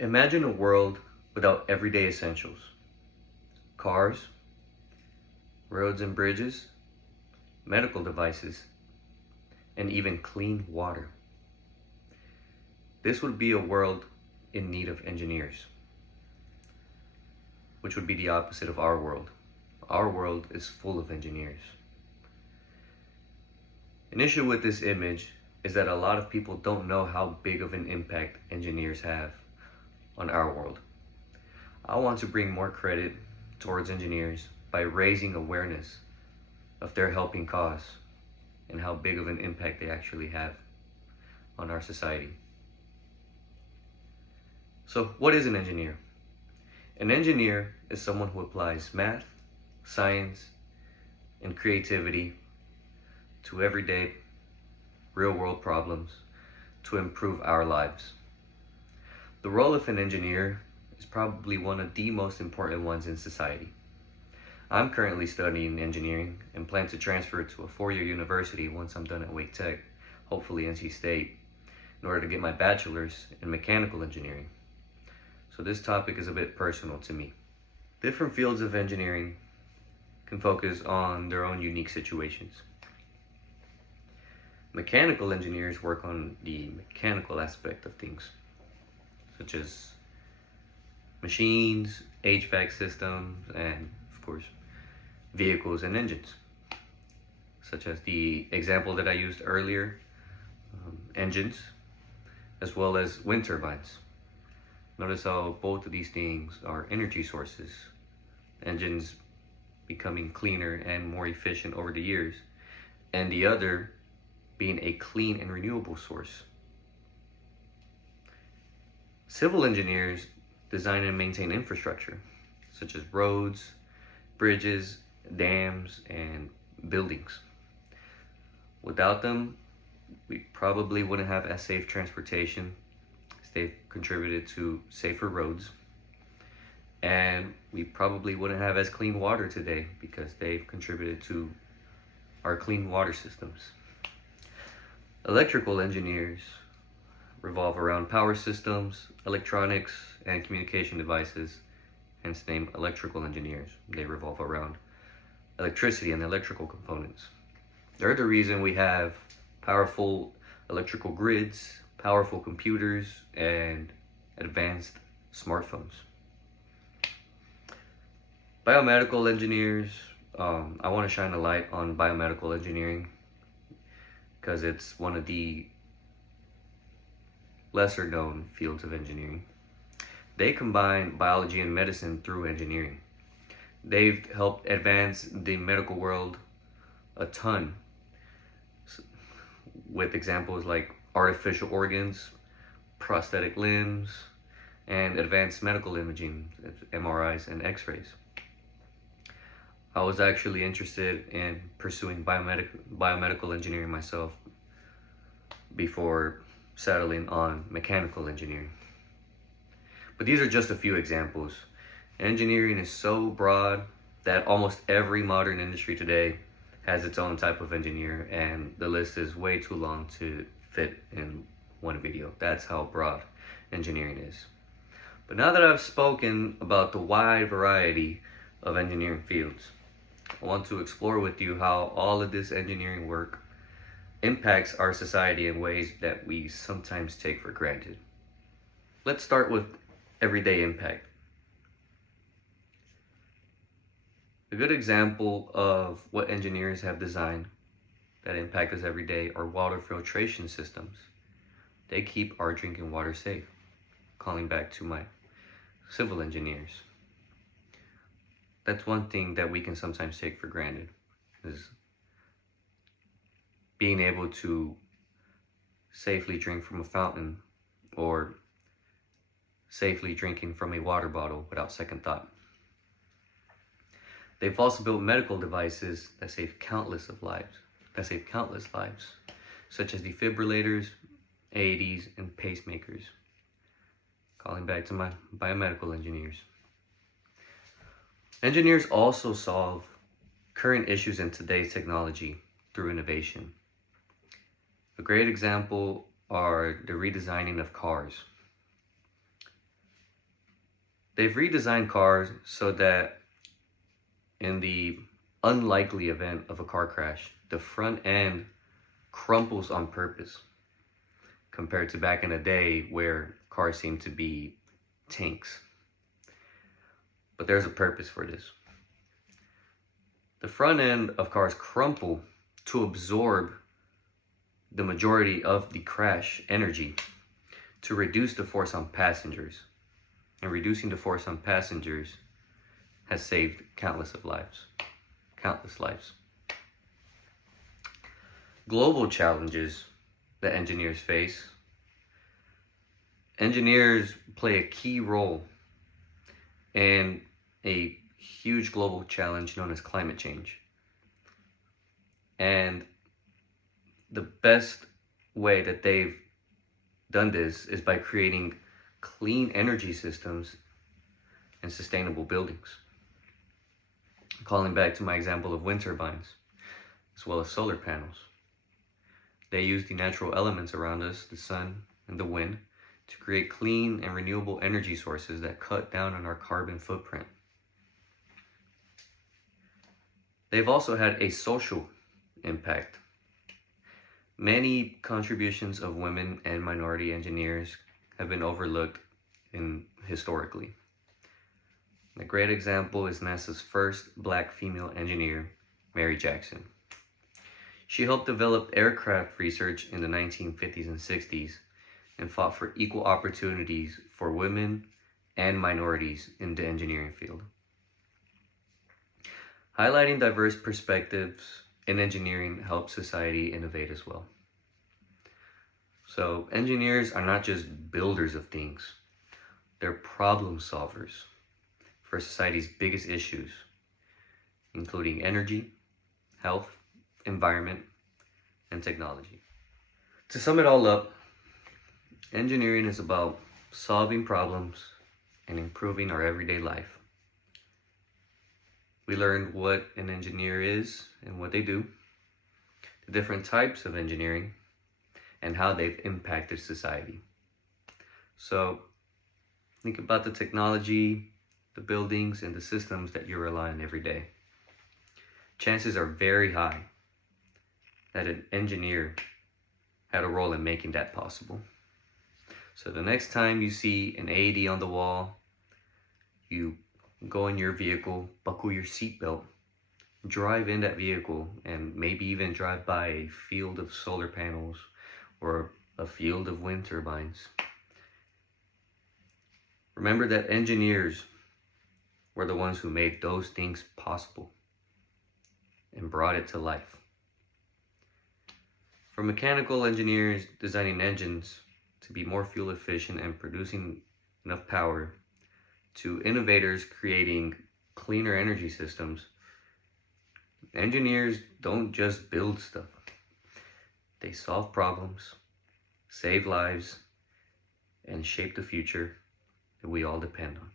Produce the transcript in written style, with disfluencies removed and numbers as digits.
Imagine a world without everyday essentials. Cars, roads and bridges, medical devices, and even clean water. This would be a world in need of engineers, which would be the opposite of our world. Our world is full of engineers. An issue with this image is that a lot of people don't know how big of an impact engineers have on our world. I want to bring more credit towards engineers by raising awareness of their helping cause and how big of an impact they actually have on our society. So, what is an engineer? An engineer is someone who applies math, science, and creativity to everyday, real-world problems to improve our lives. The role of an engineer is probably one of the most important ones in society. I'm currently studying engineering and plan to transfer to a 4-year university once I'm done at Wake Tech, hopefully NC State, in order to get my bachelor's in mechanical engineering. So this topic is a bit personal to me. Different fields of engineering can focus on their own unique situations. Mechanical engineers work on the mechanical aspect of things, such as machines, HVAC systems, and of course, vehicles and engines, such as the example that I used earlier, engines, as well as wind turbines. Notice how both of these things are energy sources, engines becoming cleaner and more efficient over the years, and the other being a clean and renewable source. Civil engineers design and maintain infrastructure, such as roads, bridges, dams, and buildings. Without them, we probably wouldn't have as safe transportation. They've contributed to safer roads, and we probably wouldn't have as clean water today because they've contributed to our clean water systems. Electrical engineers revolve around power systems, electronics, and communication devices, hence the name electrical engineers. They revolve around electricity and electrical components. They're the reason we have powerful electrical grids, powerful computers, and advanced smartphones. Biomedical engineers, I want to shine a light on biomedical engineering because it's one of the lesser known fields of engineering. They combine biology and medicine through engineering. They've helped advance the medical world a ton with examples like artificial organs, prosthetic limbs, and advanced medical imaging, MRIs and X-rays. I was actually interested in pursuing biomedical engineering myself before settling on mechanical engineering. But these are just a few examples. Engineering is so broad that almost every modern industry today has its own type of engineer, and the list is way too long to fit in one video. That's how broad engineering is. But now that I've spoken about the wide variety of engineering fields, I want to explore with you how all of this engineering work impacts our society in ways that we sometimes take for granted. Let's start with everyday impact. A good example of what engineers have designed that impact us every day are water filtration systems. They keep our drinking water safe. Calling back to my civil engineers. That's one thing that we can sometimes take for granted, is being able to safely drink from a fountain or safely drinking from a water bottle without second thought. They've also built medical devices that save countless lives, such as defibrillators, AEDs, and pacemakers. Calling back to my biomedical engineers. Engineers also solve current issues in today's technology through innovation. A great example are the redesigning of cars. They've redesigned cars so that in the unlikely event of a car crash, the front end crumples on purpose, compared to back in the day where cars seemed to be tanks. But there's a purpose for this. The front end of cars crumple to absorb the majority of the crash energy to reduce the force on passengers. And reducing the force on passengers has saved countless lives. Global challenges that engineers face. Engineers play a key role in a huge global challenge known as climate change. And the best way that they've done this is by creating clean energy systems and sustainable buildings. Calling back to my example of wind turbines, as well as solar panels. They use the natural elements around us, the sun and the wind, to create clean and renewable energy sources that cut down on our carbon footprint. They've also had a social impact. Many contributions of women and minority engineers have been overlooked historically. A great example is NASA's first Black female engineer, Mary Jackson. She helped develop aircraft research in the 1950s and 60s and fought for equal opportunities for women and minorities in the engineering field. Highlighting diverse perspectives in engineering helps society innovate as well. So engineers are not just builders of things, they're problem solvers for society's biggest issues, including energy, health, environment, and technology. To sum it all up, engineering is about solving problems and improving our everyday life. We learned what an engineer is and what they do, the different types of engineering, and how they've impacted society. So think about the technology, the buildings, and the systems that you rely on every day. Chances are very high that an engineer had a role in making that possible. So the next time you see an AED on the wall, you go in your vehicle, buckle your seatbelt, drive in that vehicle, and maybe even drive by a field of solar panels or a field of wind turbines. Remember that engineers were the ones who made those things possible and brought it to life. From mechanical engineers designing engines to be more fuel efficient and producing enough power, to innovators creating cleaner energy systems, engineers don't just build stuff. They solve problems, save lives, and shape the future that we all depend on.